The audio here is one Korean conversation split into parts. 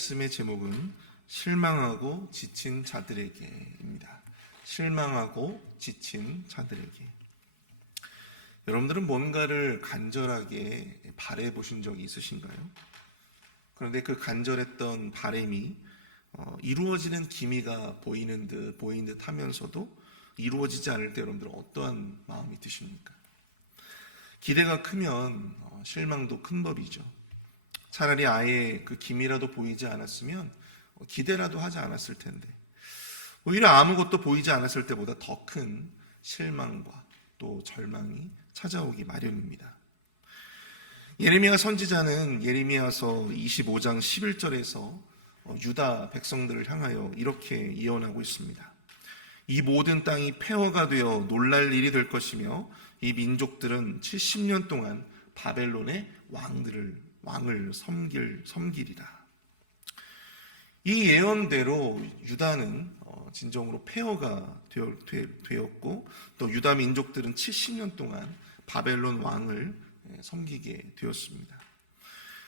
말씀의 제목은 실망하고 지친 자들에게입니다. 실망하고 지친 자들에게. 여러분들은 뭔가를 간절하게 바라보신 적이 있으신가요? 그런데 그 간절했던 바람이 이루어지는 기미가 보이는 듯 하면서도 이루어지지 않을 때 여러분들은 어떠한 마음이 드십니까? 기대가 크면 실망도 큰 법이죠. 차라리 아예 그 기미라도 보이지 않았으면 기대라도 하지 않았을 텐데, 오히려 아무것도 보이지 않았을 때보다 더 큰 실망과 또 절망이 찾아오기 마련입니다. 예레미야 선지자는 예레미야서 25장 11절에서 유다 백성들을 향하여 이렇게 예언하고 있습니다. 이 모든 땅이 폐허가 되어 놀랄 일이 될 것이며 이 민족들은 70년 동안 바벨론의 왕을 섬기리라. 이 예언대로 유다는 진정으로 폐허가 되었고, 또 유다 민족들은 70년 동안 바벨론 왕을 섬기게 되었습니다.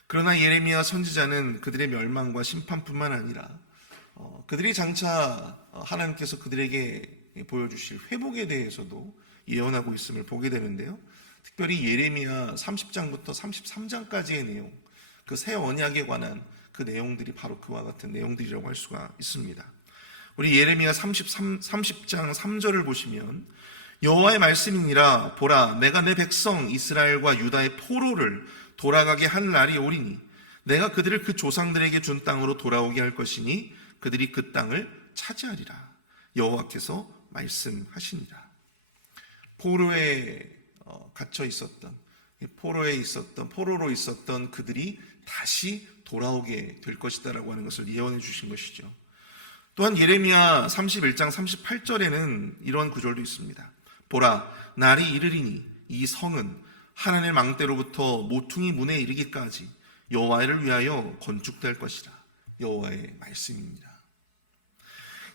그러나 예레미야 선지자는 그들의 멸망과 심판뿐만 아니라 그들이 장차 하나님께서 그들에게 보여주실 회복에 대해서도 예언하고 있음을 보게 되는데요. 특별히 예레미야 30장부터 33장까지의 내용, 그 새 언약에 관한 그 내용들이 바로 그와 같은 내용들이라고 할 수가 있습니다. 우리 예레미야 30장 3절을 보시면, 여호와의 말씀이니라, 보라, 내가 내 백성 이스라엘과 유다의 포로를 돌아가게 할 날이 오리니 내가 그들을 그 조상들에게 준 땅으로 돌아오게 할 것이니 그들이 그 땅을 차지하리라. 여호와께서 말씀하시니라. 포로에 갇혀 있었던, 포로로 있었던 그들이 다시 돌아오게 될 것이다라고 하는 것을 예언해 주신 것이죠. 또한 예레미야 31장 38절에는 이런 구절도 있습니다. 보라, 날이 이르리니 이 성은 하나님의 망대로부터 모퉁이 문에 이르기까지 여호와를 위하여 건축될 것이라. 여호와의 말씀입니다.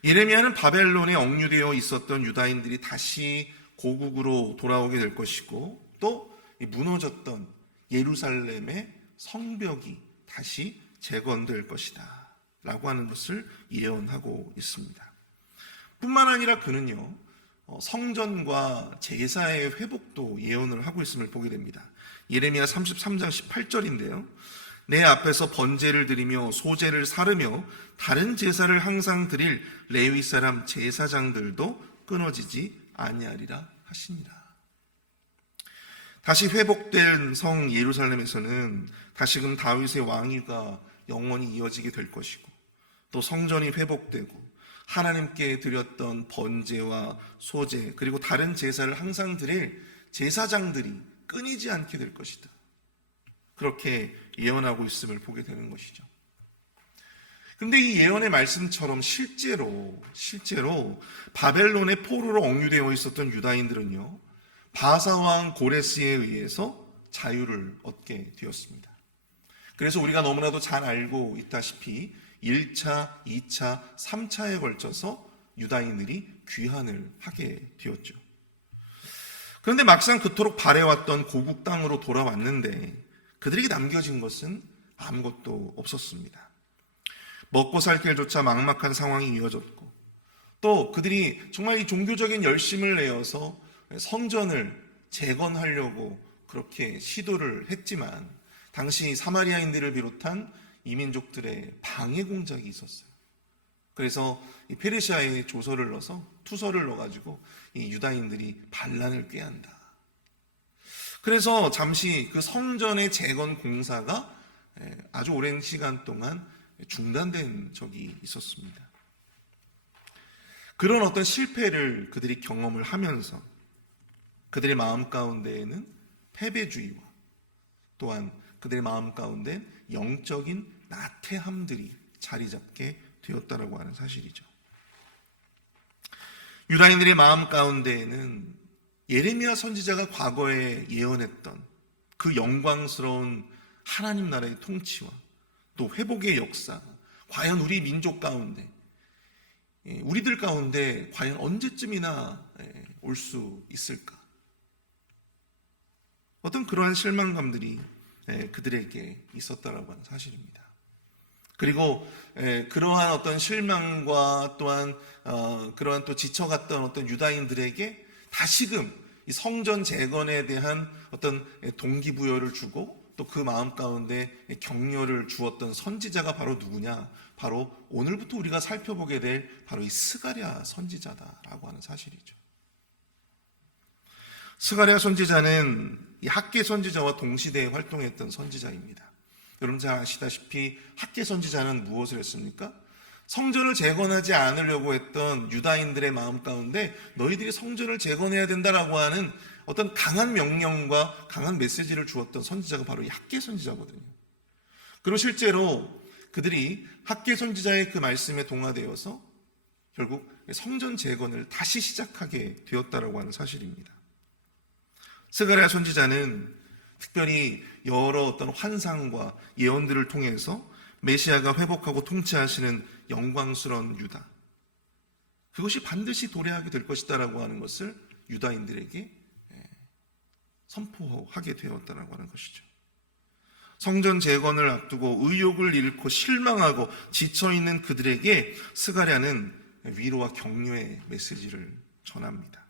예레미야는 바벨론에 억류되어 있었던 유다인들이 다시 고국으로 돌아오게 될 것이고, 또 무너졌던 예루살렘의 성벽이 다시 재건될 것이다 라고 하는 것을 예언하고 있습니다. 뿐만 아니라 그는요, 성전과 제사의 회복도 예언을 하고 있음을 보게 됩니다. 예레미야 33장 18절인데요. 내 앞에서 번제를 드리며 소제를 사르며 다른 제사를 항상 드릴 레위 사람 제사장들도 끊어지지 아니하리라 하시니라. 다시 회복된 성 예루살렘에서는 다시금 다윗의 왕위가 영원히 이어지게 될 것이고, 또 성전이 회복되고 하나님께 드렸던 번제와 소제 그리고 다른 제사를 항상 드릴 제사장들이 끊이지 않게 될 것이다. 그렇게 예언하고 있음을 보게 되는 것이죠. 그런데 이 예언의 말씀처럼 실제로 바벨론의 포로로 억류되어 있었던 유다인들은요, 바사왕 고레스에 의해서 자유를 얻게 되었습니다. 그래서 우리가 너무나도 잘 알고 있다시피 1차, 2차, 3차에 걸쳐서 유다인들이 귀환을 하게 되었죠. 그런데 막상 그토록 바래왔던 고국 땅으로 돌아왔는데 그들에게 남겨진 것은 아무것도 없었습니다. 먹고 살 길조차 막막한 상황이 이어졌고, 또 그들이 정말 이 종교적인 열심을 내어서 성전을 재건하려고 그렇게 시도를 했지만 당시 사마리아인들을 비롯한 이민족들의 방해 공작이 있었어요. 그래서 이 페르시아의 투서를 넣어가지고 이 유다인들이 반란을 꾀한다. 그래서 잠시 그 성전의 재건 공사가 아주 오랜 시간 동안 중단된 적이 있었습니다. 그런 어떤 실패를 그들이 경험을 하면서 그들의 마음 가운데에는 패배주의와 또한 그들의 마음 가운데 영적인 나태함들이 자리 잡게 되었다라고 하는 사실이죠. 유다인들의 마음 가운데에는 예레미야 선지자가 과거에 예언했던 그 영광스러운 하나님 나라의 통치와 또 회복의 역사가 과연 우리 민족 가운데, 우리들 가운데 과연 언제쯤이나 올 수 있을까? 어떤 그러한 실망감들이 그들에게 있었다라고 하는 사실입니다. 그리고 그러한 어떤 실망과 또한 그러한 또 지쳐갔던 어떤 유다인들에게 다시금 이 성전 재건에 대한 어떤 동기부여를 주고 또 그 마음 가운데 격려를 주었던 선지자가 바로 누구냐? 바로 오늘부터 우리가 살펴보게 될 바로 이 스가랴 선지자다라고 하는 사실이죠. 스가랴 선지자는 이 학개 선지자와 동시대에 활동했던 선지자입니다. 여러분 잘 아시다시피 학개 선지자는 무엇을 했습니까? 성전을 재건하지 않으려고 했던 유다인들의 마음 가운데 너희들이 성전을 재건해야 된다라고 하는 어떤 강한 명령과 강한 메시지를 주었던 선지자가 바로 이 학개 선지자거든요. 그리고 실제로 그들이 학개 선지자의 그 말씀에 동화되어서 결국 성전 재건을 다시 시작하게 되었다라고 하는 사실입니다. 스가랴 선지자는 특별히 여러 어떤 환상과 예언들을 통해서 메시아가 회복하고 통치하시는 영광스러운 유다, 그것이 반드시 도래하게 될 것이다라고 하는 것을 유다인들에게 선포하게 되었다라고 하는 것이죠. 성전 재건을 앞두고 의욕을 잃고 실망하고 지쳐있는 그들에게 스가랴는 위로와 격려의 메시지를 전합니다.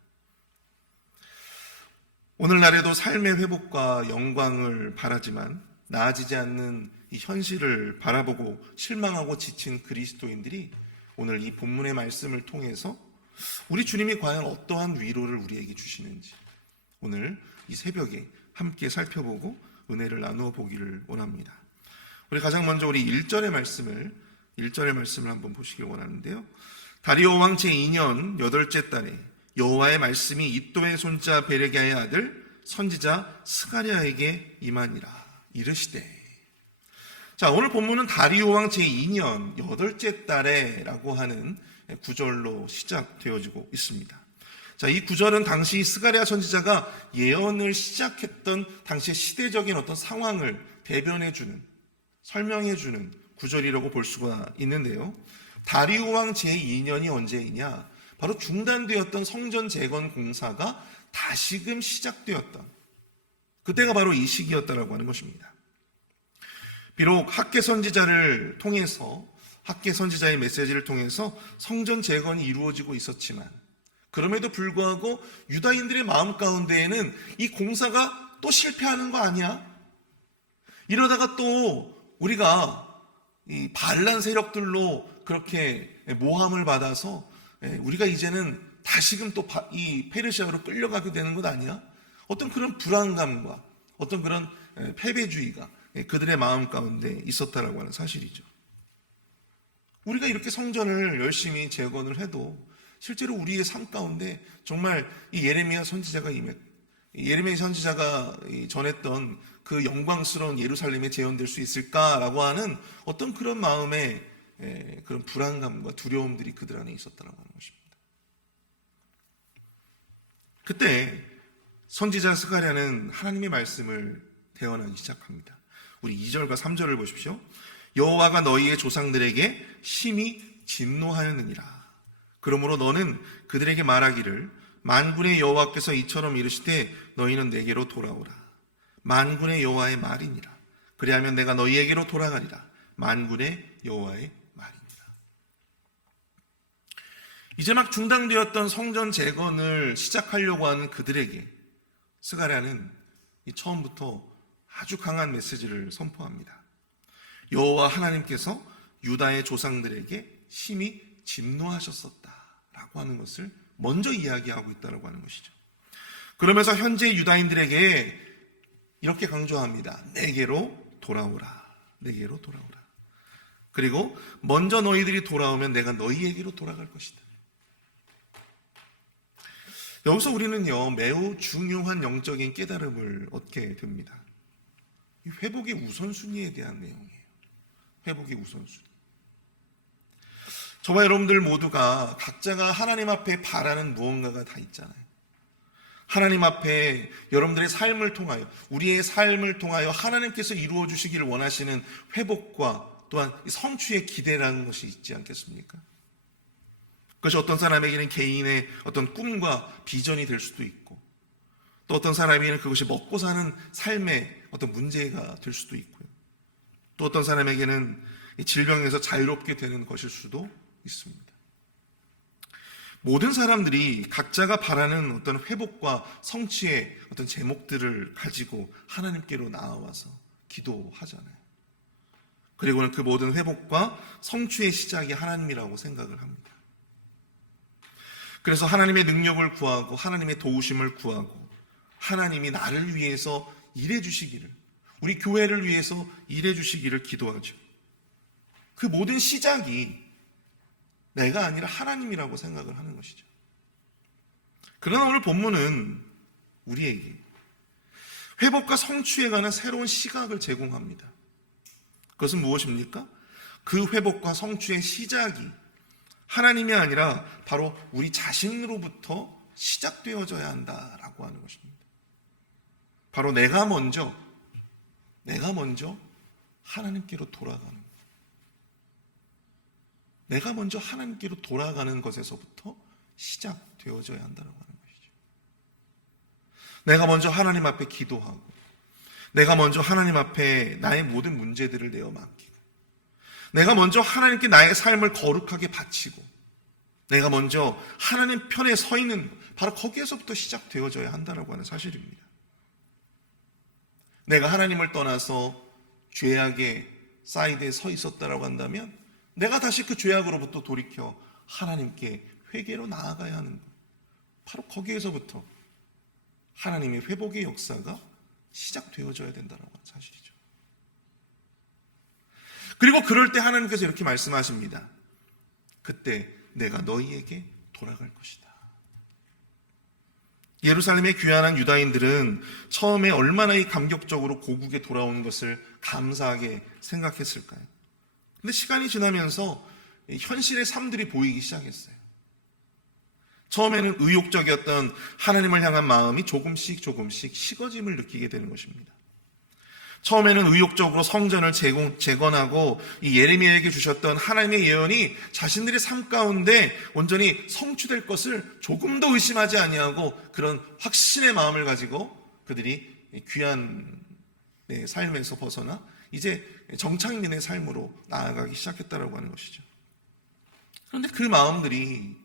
오늘날에도 삶의 회복과 영광을 바라지만 나아지지 않는 이 현실을 바라보고 실망하고 지친 그리스도인들이 오늘 이 본문의 말씀을 통해서 우리 주님이 과연 어떠한 위로를 우리에게 주시는지 오늘 이 새벽에 함께 살펴보고 은혜를 나누어 보기를 원합니다. 우리 가장 먼저 우리 1절의 말씀을 한번 보시길 원하는데요. 다리오 왕 제2년 8째 달에 여호와의 말씀이 이도의 손자 베레기야의 아들 선지자 스가랴에게 임하니라. 이르시되. 자, 오늘 본문은 다리오 왕 제2년 8째 달에라고 하는 구절로 시작되어지고 있습니다. 자, 이 구절은 당시 스가랴 선지자가 예언을 시작했던 당시의 시대적인 어떤 상황을 대변해주는, 설명해주는 구절이라고 볼 수가 있는데요. 다리오 왕 제2년이 언제이냐? 바로 중단되었던 성전 재건 공사가 다시금 시작되었던 그때가 바로 이 시기였다라고 하는 것입니다. 비록 학개 선지자를 통해서 학개 선지자의 메시지를 통해서 성전 재건이 이루어지고 있었지만 그럼에도 불구하고 유다인들의 마음 가운데에는 이 공사가 또 실패하는 거 아니야? 이러다가 또 우리가 이 반란 세력들로 그렇게 모함을 받아서 우리가 이제는 다시금 또 이 페르시아로 끌려가게 되는 것 아니야? 어떤 그런 불안감과 어떤 그런 패배주의가 그들의 마음 가운데 있었다라고 하는 사실이죠. 우리가 이렇게 성전을 열심히 재건을 해도 실제로 우리의 삶 가운데 정말 이 예레미야 선지자가 전했던 그 영광스러운 예루살렘에 재현될 수 있을까라고 하는 어떤 그런 마음의 그런 불안감과 두려움들이 그들 안에 있었다라고 하는 것입니다. 그때 선지자 스가랴는 하나님의 말씀을 대언하기 시작합니다. 우리 2절과 3절을 보십시오. 여호와가 너희의 조상들에게 심히 진노하였느니라. 그러므로 너는 그들에게 말하기를 만군의 여호와께서 이처럼 이르시되 너희는 내게로 돌아오라. 만군의 여호와의 말이니라. 그리하면 내가 너희에게로 돌아가리라. 만군의 여호와의 말이니라. 이제 막 중단되었던 성전 재건을 시작하려고 하는 그들에게 스가랴는 처음부터 아주 강한 메시지를 선포합니다. 여호와 하나님께서 유다의 조상들에게 심히 진노하셨었다라고 하는 것을 먼저 이야기하고 있다라고 하는 것이죠. 그러면서 현재 유다인들에게 이렇게 강조합니다. 내게로 돌아오라. 내게로 돌아오라. 그리고 먼저 너희들이 돌아오면 내가 너희에게로 돌아갈 것이다. 여기서 우리는요 매우 중요한 영적인 깨달음을 얻게 됩니다. 회복의 우선순위에 대한 내용이에요. 회복의 우선순위. 저와 여러분들 모두가 각자가 하나님 앞에 바라는 무언가가 다 있잖아요. 하나님 앞에 여러분들의 삶을 통하여 우리의 삶을 통하여 하나님께서 이루어 주시기를 원하시는 회복과 또한 성취의 기대라는 것이 있지 않겠습니까? 그것이 어떤 사람에게는 개인의 어떤 꿈과 비전이 될 수도 있고 또 어떤 사람에게는 그것이 먹고 사는 삶의 어떤 문제가 될 수도 있고요. 또 어떤 사람에게는 이 질병에서 자유롭게 되는 것일 수도 있습니다. 모든 사람들이 각자가 바라는 어떤 회복과 성취의 어떤 제목들을 가지고 하나님께로 나아와서 기도하잖아요. 그리고는 그 모든 회복과 성취의 시작이 하나님이라고 생각을 합니다. 그래서 하나님의 능력을 구하고 하나님의 도우심을 구하고 하나님이 나를 위해서 일해 주시기를, 우리 교회를 위해서 일해 주시기를 기도하죠. 그 모든 시작이 내가 아니라 하나님이라고 생각을 하는 것이죠. 그러나 오늘 본문은 우리에게 회복과 성취에 관한 새로운 시각을 제공합니다. 그것은 무엇입니까? 그 회복과 성취의 시작이 하나님이 아니라 바로 우리 자신으로부터 시작되어져야 한다라고 하는 것입니다. 바로 내가 먼저 하나님께로 돌아가는 것. 내가 먼저 하나님께로 돌아가는 것에서부터 시작되어져야 한다고 하는 것이죠. 내가 먼저 하나님 앞에 기도하고, 내가 먼저 하나님 앞에 나의 모든 문제들을 내어 맡기고, 내가 먼저 하나님께 나의 삶을 거룩하게 바치고, 내가 먼저 하나님 편에 서 있는, 바로 거기에서부터 시작되어져야 한다고 하는 사실입니다. 내가 하나님을 떠나서 죄악의 사이드에 서 있었다라고 한다면 내가 다시 그 죄악으로부터 돌이켜 하나님께 회개로 나아가야 하는 것. 바로 거기에서부터 하나님의 회복의 역사가 시작되어져야 된다는 사실이죠. 그리고 그럴 때 하나님께서 이렇게 말씀하십니다. 그때 내가 너희에게 돌아갈 것이다. 예루살렘에 귀환한 유다인들은 처음에 얼마나 이 감격적으로 고국에 돌아오는 것을 감사하게 생각했을까요? 근데 시간이 지나면서 현실의 삶들이 보이기 시작했어요. 처음에는 의욕적이었던 하나님을 향한 마음이 조금씩 식어짐을 느끼게 되는 것입니다. 처음에는 의욕적으로 성전을 재건하고 이 예레미야에게 주셨던 하나님의 예언이 자신들의 삶 가운데 온전히 성취될 것을 조금 더 의심하지 아니하고 그런 확신의 마음을 가지고 그들이 귀한 삶에서 벗어나 이제 정착민의 삶으로 나아가기 시작했다라고 하는 것이죠. 그런데 그 마음들이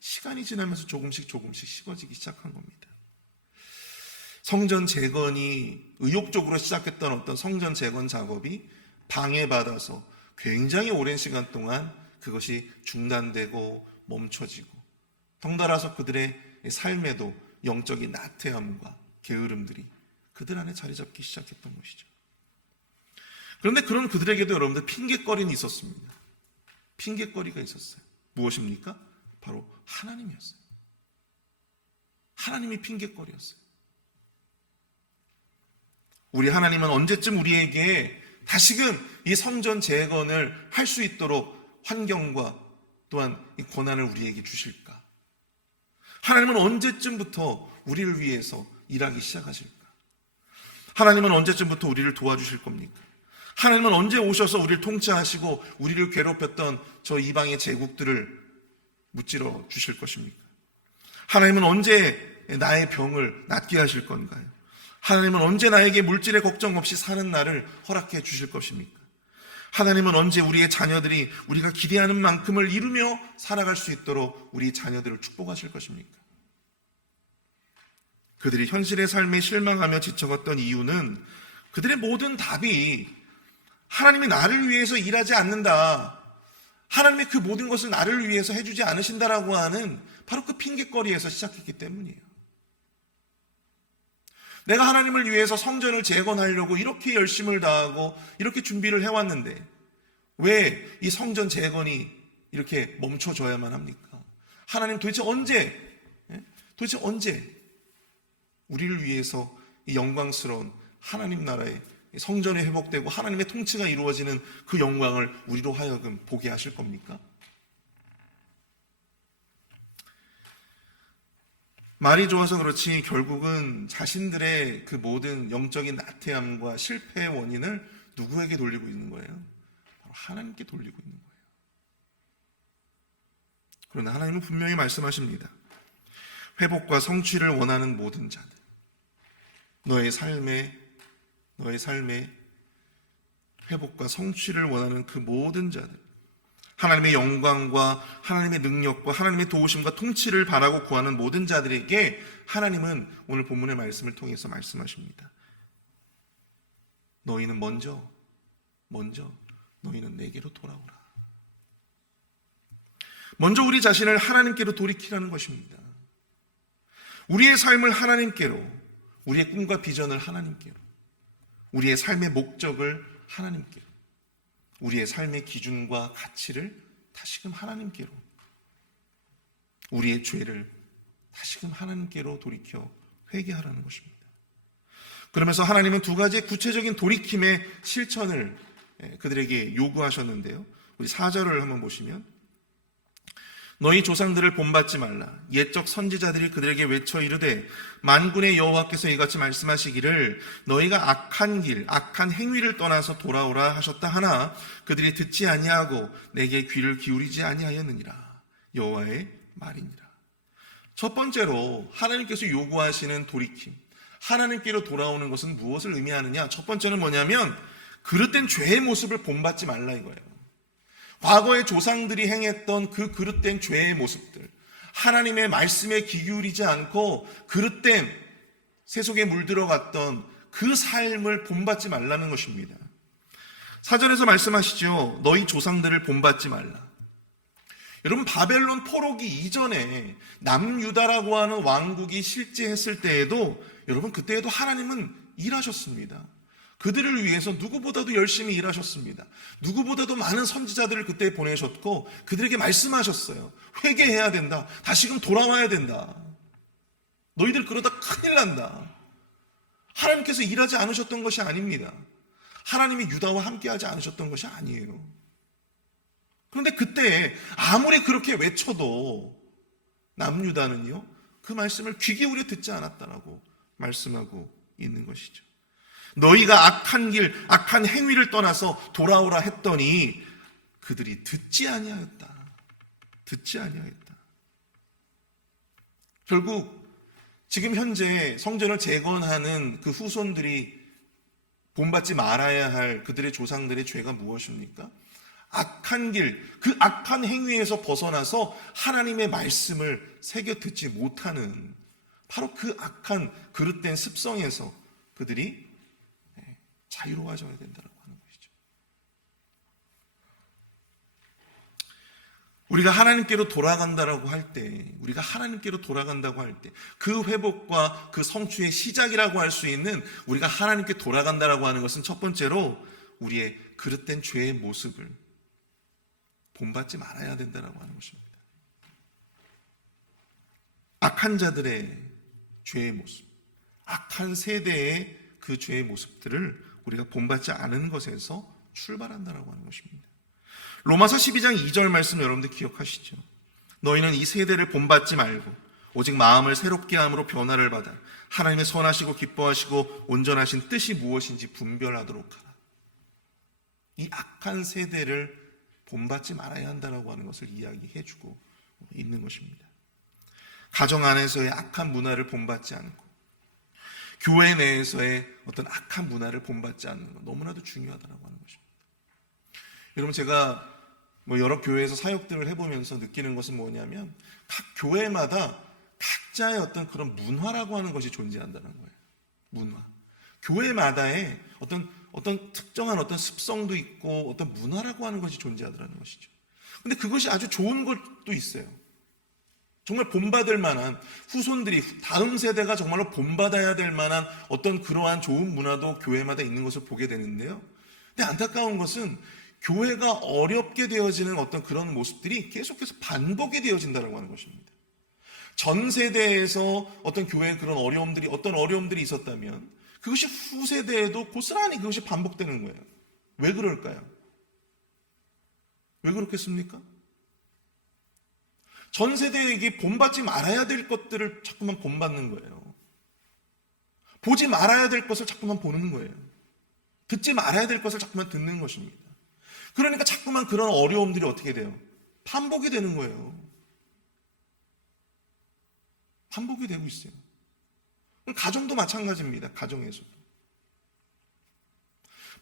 시간이 지나면서 조금씩 식어지기 시작한 겁니다. 성전 재건이 의욕적으로 시작했던 어떤 성전 재건 작업이 방해받아서 굉장히 오랜 시간 동안 그것이 중단되고 멈춰지고, 덩달아서 그들의 삶에도 영적인 나태함과 게으름들이 그들 안에 자리 잡기 시작했던 것이죠. 그런데 그런 그들에게도 여러분들 핑계거리는 있었습니다. 핑계거리가 있었어요. 무엇입니까? 바로 하나님이었어요. 하나님이 핑계거리였어요. 우리 하나님은 언제쯤 우리에게 다시금 이 성전 재건을 할 수 있도록 환경과 또한 이 권한을 우리에게 주실까? 하나님은 언제쯤부터 우리를 위해서 일하기 시작하실까? 하나님은 언제쯤부터 우리를 도와주실 겁니까? 하나님은 언제 오셔서 우리를 통치하시고 우리를 괴롭혔던 저 이방의 제국들을 무찌러 주실 것입니까? 하나님은 언제 나의 병을 낫게 하실 건가요? 하나님은 언제 나에게 물질의 걱정 없이 사는 날을 허락해 주실 것입니까? 하나님은 언제 우리의 자녀들이 우리가 기대하는 만큼을 이루며 살아갈 수 있도록 우리 자녀들을 축복하실 것입니까? 그들이 현실의 삶에 실망하며 지쳐갔던 이유는 그들의 모든 답이 하나님이 나를 위해서 일하지 않는다, 하나님이 그 모든 것을 나를 위해서 해주지 않으신다라고 하는 바로 그 핑계거리에서 시작했기 때문이에요. 내가 하나님을 위해서 성전을 재건하려고 이렇게 열심을 다하고 이렇게 준비를 해왔는데 왜 이 성전 재건이 이렇게 멈춰져야만 합니까? 하나님 도대체 언제 우리를 위해서 이 영광스러운 하나님 나라의 성전이 회복되고 하나님의 통치가 이루어지는 그 영광을 우리로 하여금 보게 하실 겁니까? 말이 좋아서 그렇지 결국은 자신들의 그 모든 영적인 나태함과 실패의 원인을 누구에게 돌리고 있는 거예요? 바로 하나님께 돌리고 있는 거예요. 그러나 하나님은 분명히 말씀하십니다. 회복과 성취를 원하는 모든 자들, 너의 삶에 회복과 성취를 원하는 그 모든 자들, 하나님의 영광과 하나님의 능력과 하나님의 도우심과 통치를 바라고 구하는 모든 자들에게 하나님은 오늘 본문의 말씀을 통해서 말씀하십니다. 너희는 먼저 너희는 내게로 돌아오라. 먼저 우리 자신을 하나님께로 돌이키라는 것입니다. 우리의 삶을 하나님께로, 우리의 꿈과 비전을 하나님께로, 우리의 삶의 목적을 하나님께로, 우리의 삶의 기준과 가치를 다시금 하나님께로, 우리의 죄를 다시금 하나님께로 돌이켜 회개하라는 것입니다. 그러면서 하나님은 두 가지의 구체적인 돌이킴의 실천을 그들에게 요구하셨는데요. 우리 4절을 한번 보시면, 너희 조상들을 본받지 말라. 옛적 선지자들이 그들에게 외쳐 이르되 만군의 여호와께서 이같이 말씀하시기를 너희가 악한 길, 악한 행위를 떠나서 돌아오라 하셨다 하나 그들이 듣지 아니하고 내게 귀를 기울이지 아니하였느니라. 여호와의 말이니라. 첫 번째로 하나님께서 요구하시는 돌이킴, 하나님께로 돌아오는 것은 무엇을 의미하느냐? 첫 번째는 뭐냐면 그릇된 죄의 모습을 본받지 말라 이거예요. 과거의 조상들이 행했던 그 그릇된 죄의 모습들, 하나님의 말씀에 귀 기울이지 않고 그릇된 세속에 물들어갔던 그 삶을 본받지 말라는 것입니다. 4절에서 말씀하시죠. 너희 조상들을 본받지 말라. 여러분, 바벨론 포로기 이전에 남유다라고 하는 왕국이 실제했을 때에도 여러분 그때에도 하나님은 일하셨습니다. 그들을 위해서 누구보다도 열심히 일하셨습니다. 누구보다도 많은 선지자들을 그때 보내셨고 그들에게 말씀하셨어요. 회개해야 된다. 다시금 돌아와야 된다. 너희들 그러다 큰일 난다. 하나님께서 일하지 않으셨던 것이 아닙니다. 하나님이 유다와 함께하지 않으셨던 것이 아니에요. 그런데 그때 아무리 그렇게 외쳐도 남유다는요, 그 말씀을 귀 기울여 듣지 않았다라고 말씀하고 있는 것이죠. 너희가 악한 길, 악한 행위를 떠나서 돌아오라 했더니 그들이 듣지 아니하였다. 듣지 아니하였다. 결국 지금 현재 성전을 재건하는 그 후손들이 본받지 말아야 할 그들의 조상들의 죄가 무엇입니까? 악한 길, 그 악한 행위에서 벗어나서 하나님의 말씀을 새겨 듣지 못하는 바로 그 악한 그릇된 습성에서 그들이 자유로워져야 된다고 하는 것이죠. 우리가 하나님께로 돌아간다라고 할 때, 우리가 하나님께로 돌아간다고 할 때, 그 회복과 그 성취의 시작이라고 할 수 있는 우리가 하나님께 돌아간다라고 하는 것은 첫 번째로 우리의 그릇된 죄의 모습을 본받지 말아야 된다라고 하는 것입니다. 악한 자들의 죄의 모습, 악한 세대의 그 죄의 모습들을 우리가 본받지 않은 것에서 출발한다라고 하는 것입니다. 로마서 12장 2절 말씀 여러분들 기억하시죠? 너희는 이 세대를 본받지 말고 오직 마음을 새롭게 함으로 변화를 받아 하나님의 선하시고 기뻐하시고 온전하신 뜻이 무엇인지 분별하도록 하라. 이 악한 세대를 본받지 말아야 한다라고 하는 것을 이야기해주고 있는 것입니다. 가정 안에서의 악한 문화를 본받지 않고 교회 내에서의 어떤 악한 문화를 본받지 않는 것 너무나도 중요하다고 하는 것입니다. 여러분, 제가 여러 교회에서 사역들을 해보면서 느끼는 것은 뭐냐면 각 교회마다 각자의 어떤 그런 문화라고 하는 것이 존재한다는 거예요. 문화. 교회마다의 어떤 특정한 어떤 습성도 있고 어떤 문화라고 하는 것이 존재하더라는 것이죠. 근데 그것이 아주 좋은 것도 있어요. 정말 본받을 만한, 후손들이 다음 세대가 정말로 본받아야 될 만한 어떤 그러한 좋은 문화도 교회마다 있는 것을 보게 되는데요. 근데 안타까운 것은 교회가 어렵게 되어지는 어떤 그런 모습들이 계속해서 반복이 되어진다고 하는 것입니다. 전 세대에서 어떤 교회에 그런 어떤 어려움들이 있었다면 그것이 후세대에도 고스란히 그것이 반복되는 거예요. 왜 그럴까요? 왜 그렇겠습니까? 전 세대에게 본받지 말아야 될 것들을 자꾸만 본받는 거예요. 보지 말아야 될 것을 자꾸만 보는 거예요. 듣지 말아야 될 것을 자꾸만 듣는 것입니다. 그러니까 자꾸만 그런 어려움들이 어떻게 돼요? 반복이 되는 거예요. 반복이 되고 있어요. 가정도 마찬가지입니다. 가정에서도.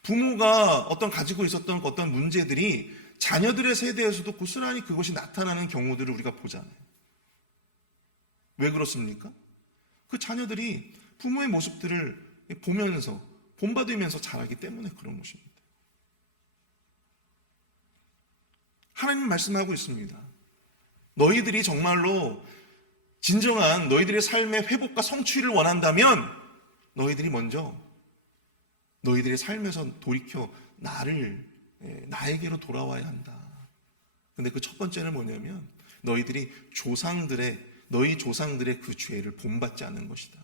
부모가 어떤 가지고 있었던 어떤 문제들이 자녀들의 세대에서도 고스란히 그것이 나타나는 경우들을 우리가 보잖아요. 왜 그렇습니까? 그 자녀들이 부모의 모습들을 보면서 본받으면서 자라기 때문에 그런 것입니다. 하나님 말씀하고 있습니다. 너희들이 정말로 진정한 너희들의 삶의 회복과 성취를 원한다면 너희들이 먼저 너희들의 삶에서 돌이켜 나에게로 돌아와야 한다. 근데 그 첫 번째는 뭐냐면 너희 조상들의 그 죄를 본받지 않는 것이다.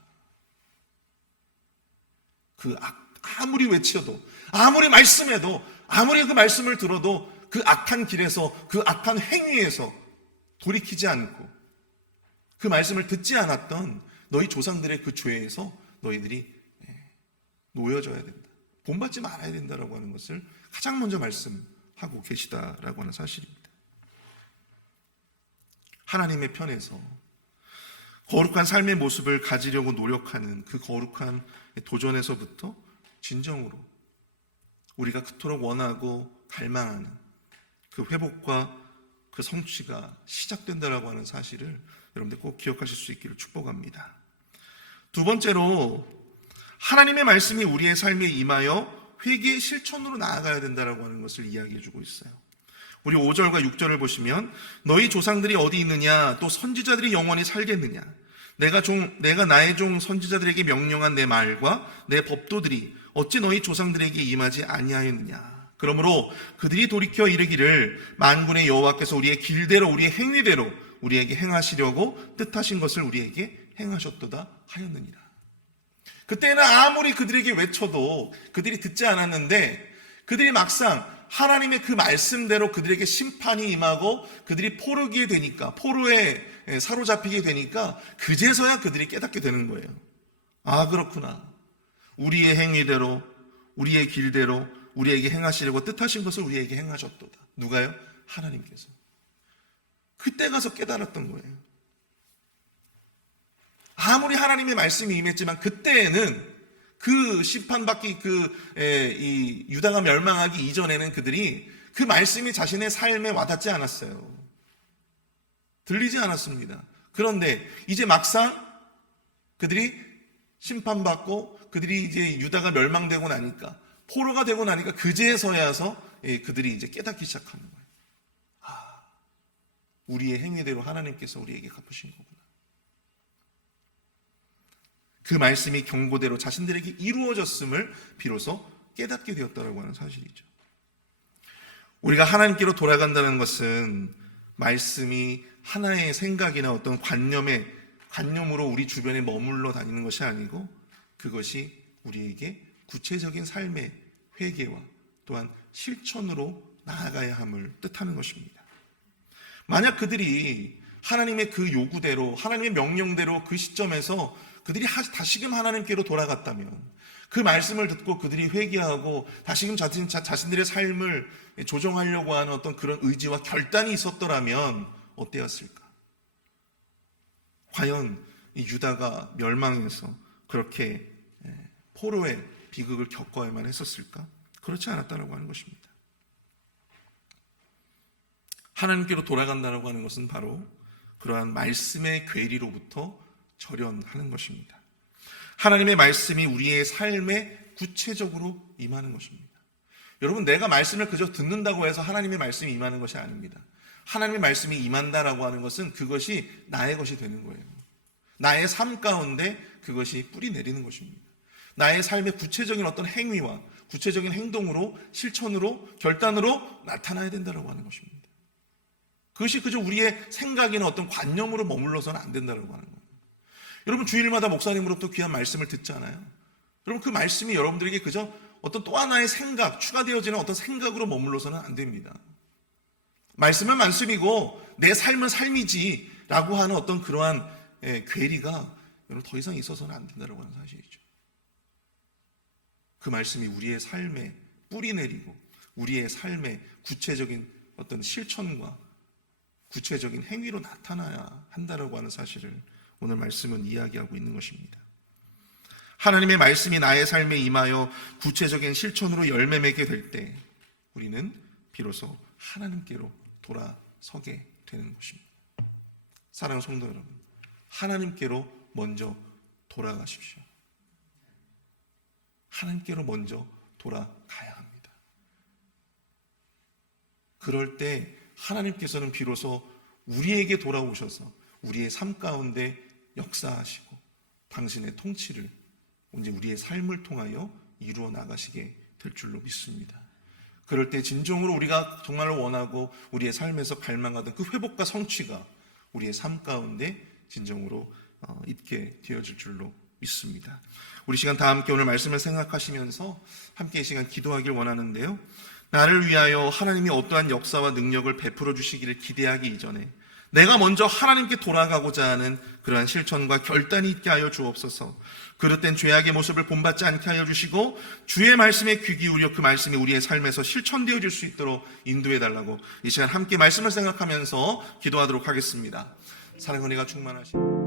아무리 외쳐도, 아무리 말씀해도, 아무리 그 말씀을 들어도 그 악한 길에서, 그 악한 행위에서 돌이키지 않고 그 말씀을 듣지 않았던 너희 조상들의 그 죄에서 너희들이 놓여져야 된다. 본받지 말아야 된다라고 하는 것을 가장 먼저 말씀하고 계시다라고 하는 사실입니다. 하나님의 편에서 거룩한 삶의 모습을 가지려고 노력하는 그 거룩한 도전에서부터 진정으로 우리가 그토록 원하고 갈망하는 그 회복과 그 성취가 시작된다라고 하는 사실을 여러분들 꼭 기억하실 수 있기를 축복합니다. 두 번째로 하나님의 말씀이 우리의 삶에 임하여 회개의 실천으로 나아가야 된다라고 하는 것을 이야기해 주고 있어요. 우리 5절과 6절을 보시면 너희 조상들이 어디 있느냐 또 선지자들이 영원히 살겠느냐 내가 나의 종 선지자들에게 명령한 내 말과 내 법도들이 어찌 너희 조상들에게 임하지 아니하였느냐. 그러므로 그들이 돌이켜 이르기를 만군의 여호와께서 우리의 길대로 우리의 행위대로 우리에게 행하시려고 뜻하신 것을 우리에게 행하셨도다 하였느니라. 그때는 아무리 그들에게 외쳐도 그들이 듣지 않았는데 그들이 막상 하나님의 그 말씀대로 그들에게 심판이 임하고 그들이 포르게 되니까 포로에 사로잡히게 되니까 그제서야 그들이 깨닫게 되는 거예요. 아, 그렇구나. 우리의 행위대로 우리의 길대로 우리에게 행하시려고 뜻하신 것을 우리에게 행하셨도다. 누가요? 하나님께서. 그때 가서 깨달았던 거예요. 아무리 하나님의 말씀이 임했지만 그때에는 그 심판받기 이 유다가 멸망하기 이전에는 그들이 그 말씀이 자신의 삶에 와닿지 않았어요. 들리지 않았습니다. 그런데 이제 막상 그들이 심판받고 그들이 이제 유다가 멸망되고 나니까 포로가 되고 나니까 그제서야서 그들이 이제 깨닫기 시작하는 거예요. 아, 우리의 행위대로 하나님께서 우리에게 갚으신 거구나. 그 말씀이 경고대로 자신들에게 이루어졌음을 비로소 깨닫게 되었다고 하는 사실이죠. 우리가 하나님께로 돌아간다는 것은 말씀이 하나의 생각이나 어떤 관념으로 우리 주변에 머물러 다니는 것이 아니고 그것이 우리에게 구체적인 삶의 회개와 또한 실천으로 나아가야 함을 뜻하는 것입니다. 만약 그들이 하나님의 그 요구대로 하나님의 명령대로 그 시점에서 그들이 다시금 하나님께로 돌아갔다면 그 말씀을 듣고 그들이 회개하고 다시금 자신들의 삶을 조정하려고 하는 어떤 그런 의지와 결단이 있었더라면 어때였을까? 과연 이 유다가 멸망해서 그렇게 포로의 비극을 겪어야만 했었을까? 그렇지 않았다라고 하는 것입니다. 하나님께로 돌아간다라고 하는 것은 바로 그러한 말씀의 괴리로부터 절연하는 것입니다. 하나님의 말씀이 우리의 삶에 구체적으로 임하는 것입니다. 여러분, 내가 말씀을 그저 듣는다고 해서 하나님의 말씀이 임하는 것이 아닙니다. 하나님의 말씀이 임한다라고 하는 것은 그것이 나의 것이 되는 거예요. 나의 삶 가운데 그것이 뿌리 내리는 것입니다. 나의 삶의 구체적인 어떤 행위와 구체적인 행동으로 실천으로 결단으로 나타나야 된다라고 하는 것입니다. 그것이 그저 우리의 생각이나 어떤 관념으로 머물러서는 안 된다라고 하는 거예요. 여러분, 주일마다 목사님으로부터 귀한 말씀을 듣잖아요. 여러분, 그 말씀이 여러분들에게 그저 어떤 또 하나의 생각, 추가되어지는 어떤 생각으로 머물러서는 안 됩니다. 말씀은 말씀이고 내 삶은 삶이지 라고 하는 어떤 그러한 괴리가 여러분 더 이상 있어서는 안 된다고 하는 사실이죠. 그 말씀이 우리의 삶에 뿌리 내리고 우리의 삶의 구체적인 어떤 실천과 구체적인 행위로 나타나야 한다라고 하는 사실을 오늘 말씀은 이야기하고 있는 것입니다. 하나님의 말씀이 나의 삶에 임하여 구체적인 실천으로 열매 맺게 될 때 우리는 비로소 하나님께로 돌아서게 되는 것입니다. 사랑하는 성도 여러분, 하나님께로 먼저 돌아가십시오. 하나님께로 먼저 돌아가야 합니다. 그럴 때 하나님께서는 비로소 우리에게 돌아오셔서 우리의 삶 가운데 역사하시고 당신의 통치를 이제 우리의 삶을 통하여 이루어 나가시게 될 줄로 믿습니다. 그럴 때 진정으로 우리가 정말로 원하고 우리의 삶에서 갈망하던 그 회복과 성취가 우리의 삶 가운데 진정으로 있게 되어질 줄로 믿습니다. 우리 시간 다 함께 오늘 말씀을 생각하시면서 함께 이 시간 기도하길 원하는데요. 나를 위하여 하나님이 어떠한 역사와 능력을 베풀어 주시기를 기대하기 이전에 내가 먼저 하나님께 돌아가고자 하는 그러한 실천과 결단이 있게 하여 주옵소서. 그릇된 죄악의 모습을 본받지 않게 하여 주시고 주의 말씀에 귀 기울여 그 말씀이 우리의 삶에서 실천되어질 수 있도록 인도해 달라고 이 시간 함께 말씀을 생각하면서 기도하도록 하겠습니다. 사랑의 은혜가 충만하시옵소서.